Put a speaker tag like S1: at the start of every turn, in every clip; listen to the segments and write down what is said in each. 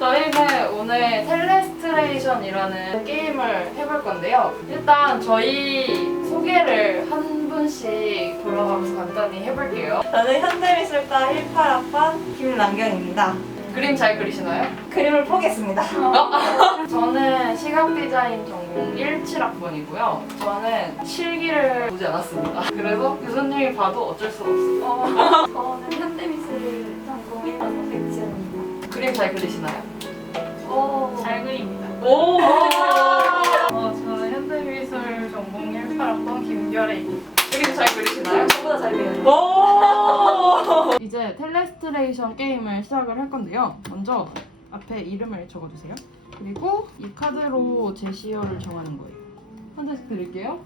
S1: 저희는 오늘 텔레스트레이션이라는 게임을 해볼 건데요. 일단 저희 소개를 한 분씩 돌아가면서 간단히 해볼게요.
S2: 저는 현대미술과 18학번 김남경입니다.
S1: 그림 잘 그리시나요?
S2: 그림을 보겠습니다.
S1: 저는 시각디자인 전공 17학번이고요. 저는 실기를 보지 않았습니다. 그래서 교수님이 봐도 어쩔 수가 없어요.
S3: 저는 현대미술 전공 1학번 백지연입니다.
S1: 그림 잘 그리시나요?
S3: 잘 그립니다.
S1: 오!
S3: 저는 현대미술 전공 18학번 김결애입니다.
S1: 그림 잘 그리시나요?
S2: 저보다 잘 그려요.
S1: 오! 이제 텔레스트레이션 게임을 시작을 할 건데요. 먼저 앞에 이름을 적어주세요. 그리고 이 카드로 제시어를 정하는 거예요. 한 장씩 드릴게요.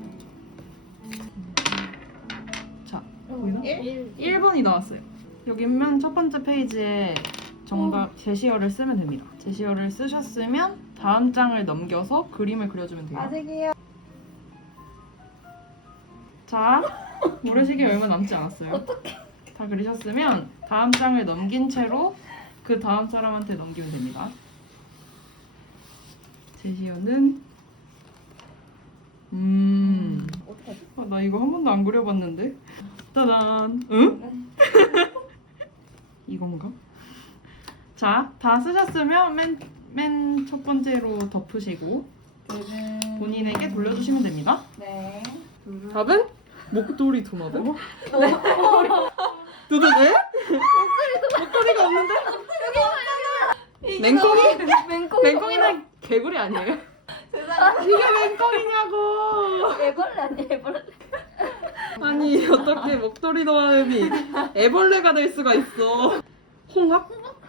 S1: 자, 보이나? 1번이 나왔어요. 여기 맨 첫 번째 페이지에 정답 제시어를 쓰면 됩니다. 제시어를 쓰셨으면 다음 장을 넘겨서 그림을 그려주면 돼요.
S2: 아직이요.
S1: 자, 모래시계 얼마 남지 않았어요. 다 그리셨으면 다음 장을 넘긴 채로 그 다음 사람한테 넘기면 됩니다. 제시어는 나 이거 한 번도 안 그려봤는데. 따단. 응? 이건가? 자, 다 쓰셨으면 맨 첫 번째로 덮으시고 본인에게 돌려주시면 됩니다.
S2: 네.
S1: 답은 목도리 도마뱀. 도대체? 목도리가 없는데? 맹꽁이? 맹꽁이는 개구리 아니에요? 이게 맹꽁이냐고!
S3: 애벌레 아니야 애벌레.
S1: 아니 어떻게 목도리 도마뱀이 애벌레가 될 수가 있어? 홍학?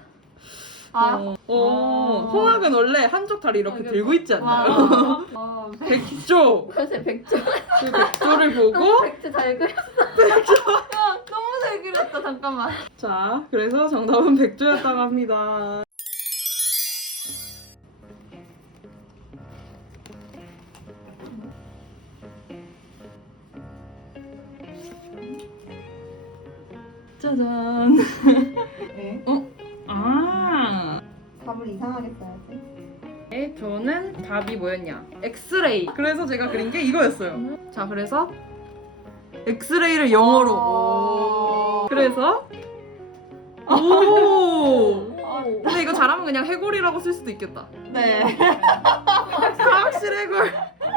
S1: 홍학은 원래 한쪽 다리 이렇게 들고 있지 않나요? 백조!
S3: 사실 백조.
S1: 그 백조를 보고
S3: 백조 잘 그렸어. 야 너무 잘 그렸다. 잠깐만.
S1: 자, 그래서 정답은 백조였다고 합니다. 짜잔.
S2: 네.
S1: 아.
S2: 답을 이상하게 써야지.
S1: 네, 저는 답이 뭐였냐? 엑스레이. 그래서 제가 그린 게 이거였어요. 자, 그래서 엑스레이를 영어로. 그래서 오. 근데 이거 잘하면 그냥 해골이라고 쓸 수도 있겠다.
S2: 네.
S1: 과학실 해골.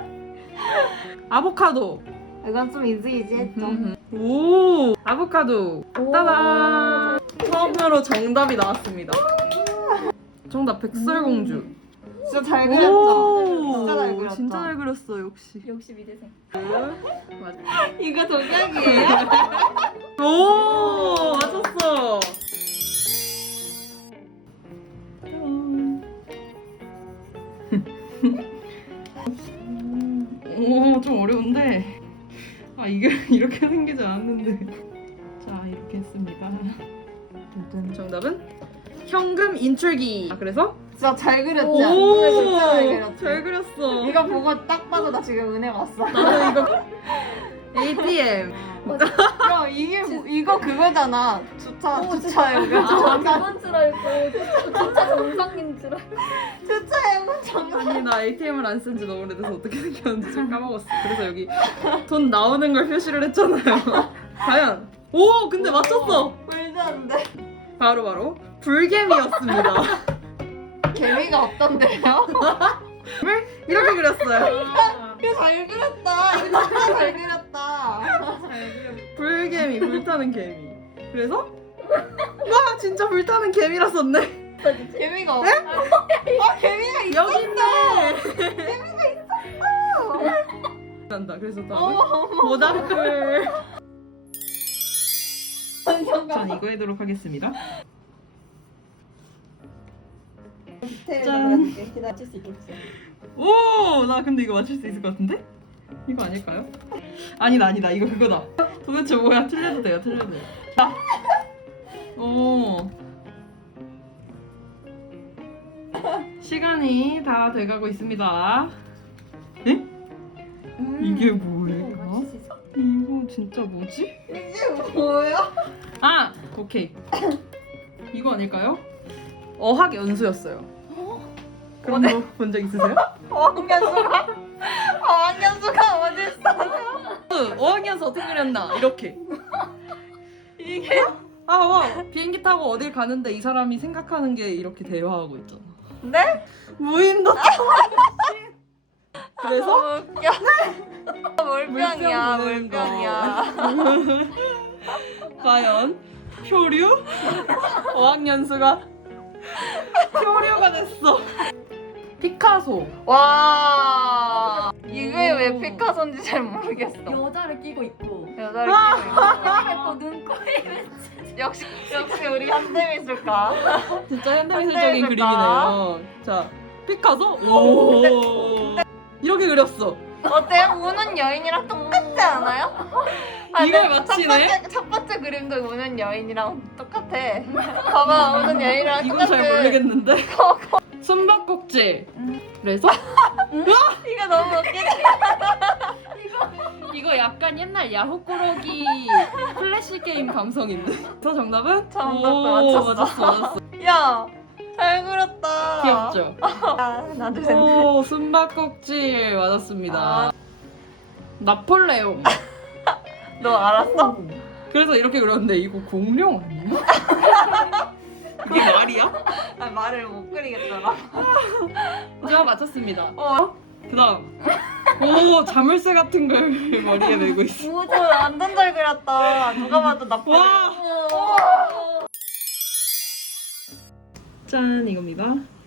S1: 아보카도.
S2: 이건 좀 이지이지했죠.
S1: 오. 아보카도. 따단. 처음으로 정답이 나왔습니다. 정답 백설공주.
S2: 진짜 잘 그렸죠.
S1: 오.
S2: 진짜 잘 그렸죠.
S1: 진짜 잘 그렸어 역시.
S3: 역시 미대생.
S1: 맞아.
S2: 이거 동작이에요?
S1: 오 맞았어. 오 좀 어려운데. 아 이게 이렇게 생기지 않았는데. 자 이렇게 했습니다. 정답은 현금 인출기. 아 그래서?
S2: 진짜 잘 그렸지?
S1: 오
S2: 진짜 잘 그렸지?
S1: 잘 그렸어.
S2: 이거 보고 딱 봐도 나 지금 은혜 왔어.
S1: 나도 이거 ATM.
S2: 야 이거 그거잖아. 주차 연결.
S3: 그건 줄 알고 진짜 정상인 줄 알고.
S2: 주차 연결 정상.
S1: 아니 나 ATM을 안 쓴 지 너무 오래돼서 어떻게 생겼는지 좀 까먹었어. 그래서 여기 돈 나오는 걸 표시를 했잖아요. 과연? 오 근데 맞췄어.
S2: 말도 안 돼.
S1: 바로 불개미였습니다.
S2: 개미가 없던데요?
S1: 이렇게 그렸어요.
S2: 이거 잘 그렸다. 이거 진짜 잘 그렸다.
S1: 불개미 불타는 개미. 그래서 와 진짜 불타는 개미라 썼네.
S2: 개미가 없어. 아 개미가 있어.
S1: 여기 있네. 개미가 있었어. 난다. 그래서 다음은 모닥불. 전 이거 해도록 하겠습니다. 짠.
S2: 맞출 수 있겠지.
S1: 오! 나 근데 이거 맞출 수 있을 것 같은데? 이거 아닐까요? 아니다 이거 그거다. 도대체 뭐야? 틀려도 돼요. 자. 오. 시간이 다 돼가고 있습니다. 에? 이게 뭐예요?
S3: 맞출 수 있어.
S1: 이거 진짜 뭐지?
S2: 이게 뭐야?
S1: 아! 오케이. 이거 아닐까요? 어학 연수였어요. 그런 거 본 적 있으세요?
S2: 어학연수가 어디 있어?
S1: 어학연수 어떻게 그렸나? 이렇게.
S2: 이게
S1: 비행기 타고 어딜 가는데 이 사람이 생각하는 게 이렇게 대화하고 있잖아.
S2: 네?
S1: 무인도 그래서
S2: 너무 웃겨. 물병이야
S1: 물병
S2: 물병이야.
S1: 과연 표류? 어학연수가 표류가 됐어. 피카소.
S2: 와 이게 왜 피카소인지 잘 모르겠어.
S3: 여자를 끼고 있고
S2: 여자를 끼고
S3: 그리고 눈코입
S2: 있고. 역시 우리 현대미술가.
S1: 진짜 현대미술적인
S2: 현대미술가.
S1: 그림이네요. 자, 피카소. 오. 이렇게 그렸어.
S2: 어때요? 우는 여인이랑 똑같지 않아요?
S1: 이걸
S2: 근데
S1: 맞히네?
S2: 첫 번째 그림도 우는 여인이랑 똑같아. 봐봐 우는 여인이랑
S1: 이건
S2: 똑같아.
S1: 잘 모르겠는데. 숨바꼭질. 그래서
S2: 이거 너무 웃기지?
S1: 이거 약간 옛날 야후 꾸러기 플래시 게임 감성인데. 저 정답은?
S2: 정답도
S1: 오,
S2: 맞췄어.
S1: 맞았어.
S2: 야, 잘 그렸다.
S1: 귀엽죠?
S2: 아, 나도 됐네.
S1: 오, 숨바꼭질 맞았습니다. 나폴레옹.
S2: 너 알았어?
S1: 그래서 이렇게 그렸는데 이거 공룡 아니야? 이게 말이야?
S2: 아, 말을 못 그리겠더라.
S1: 제가 맞췄습니다.
S2: 어,
S1: 그다음 오 자물쇠 같은 걸 머리에 메고 있어.
S2: 오, 완전 잘 그렸다. 누가 봐도 나쁘네.
S1: 와. 짠 이겁니다.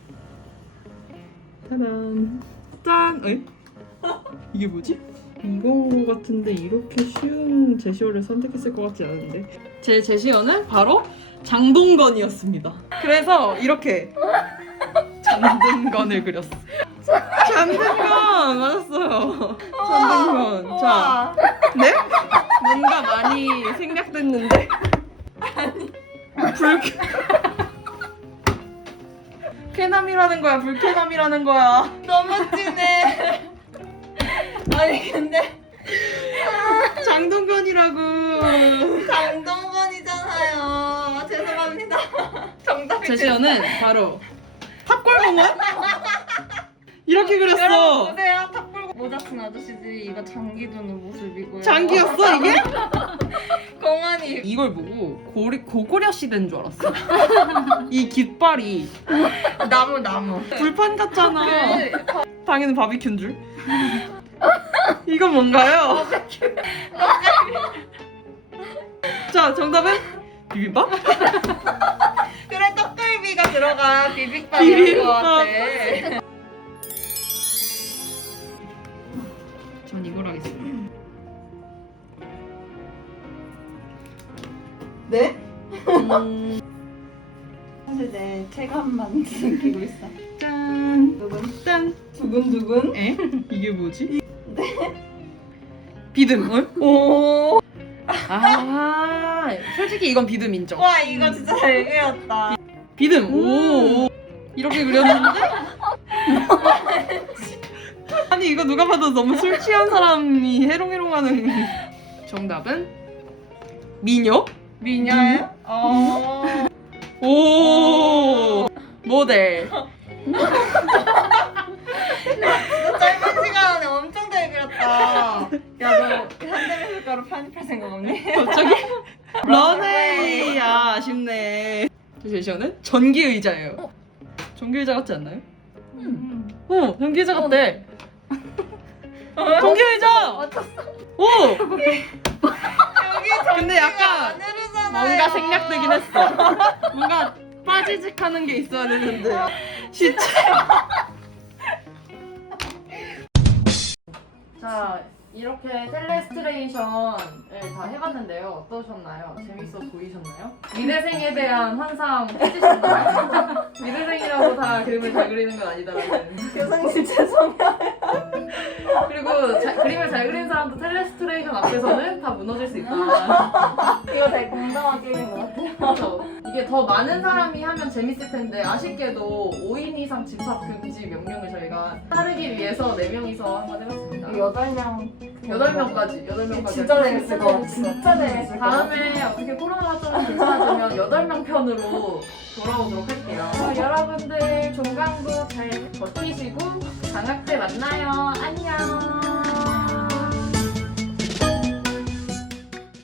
S1: 짜잔. 짠. 에? 이게 뭐지? 이건 것 같은데 이렇게 쉬운 제시어를 선택했을 것 같지 않은데. 제 제시어는 바로 장동건이었습니다. 그래서 이렇게 장동건을 그렸어. 장동건 맞았어요. 장동건. 자,
S2: 우와.
S1: 네? 뭔가 많이 생략됐는데. 불쾌남이라는 거야. 불쾌감이라는 거야.
S2: 너무 진해. 아니, 근데
S1: 장동건이라고.
S2: 장동건이잖아요. 죄송합니다. 정답이
S1: 제시어는 바로 탑골공원? 이렇게
S2: 여러분
S1: 그렸어.
S2: 보세요. 탑불고 모자 쓴 아저씨들이 이거 장기 두는 모습이고요.
S1: 장기였어 이게?
S2: 공원이
S1: 이걸 보고 고구려 시대인 줄 알았어. 이 깃발이
S2: 나무.
S1: 불판 같잖아.
S2: 그
S1: 당연히 바비큐인 줄. 이건 뭔가요? 자, 정답은 비빔밥?
S2: 그래 떡갈비가 들어가 비빔밥인 것 같아.
S1: 전 이걸 하겠습니다.
S2: 네? 사실 내 체감만 느끼고 있어.
S1: 짠.
S2: 누군?
S1: 짠.
S2: 두근두근?
S1: 에? 이게 뭐지? 비듬. 어?
S2: 오.
S1: 아, 솔직히 이건 비듬 인정.
S2: 와 이거 진짜 잘 그렸다.
S1: 비듬. 오. 이렇게 그렸는데? 아니 이거 누가 봐도 너무 술 취한 사람이 해롱해롱하는. 정답은 미녀?
S2: 미녀예요? 어.
S1: 오. 모델.
S2: 너 짧은 시간 안에 엄청 잘 그렸다. 야 너 현대미술가로 편입할 생각 없니?
S1: 갑자기? 런웨이. 아, 아쉽네. 제 제시어는 전기의자예요. 전기의자 같지 않나요? 전기의자 같대. 전기의자.
S2: 맞췄어.
S1: 오.
S2: 여기
S1: 근데 약간
S2: 안 흐르잖아요.
S1: 뭔가 생략되긴 했어. 뭔가 빠지직하는 게 있어야 되는데. 진짜. 자, 이렇게 텔레스트레이션을 다 해봤는데요. 어떠셨나요? 재밌어 보이셨나요? 미대생에 대한 환상 깨지셨나요? 미대생이라고 다 그림을 잘 그리는 건 아니다라는.
S2: 교수님 죄송해요.
S1: 그리고 그림을 잘 그리는 사람도 텔레스트레이션 앞에서는 다 무너질 수 있다.
S2: 이거 되게 공정한 게임인 것 같아요.
S1: 그래서 이게 더 많은 사람이 하면 재밌을 텐데 아쉽게도 5인 이상 집합 금지 명령을 저희가 따르기 위해서 4명이서 한번 해봤습니다. 8명까지
S3: 진짜 재밌을 것 같아. 진짜 재밌을 것 같아.
S1: 다음에 어떻게 코로나가 좀 괜찮아지면 8명 편으로 돌아오도록 할게요. 여러분들 종강도 잘 버티시고 방학 때 만나요. 안녕.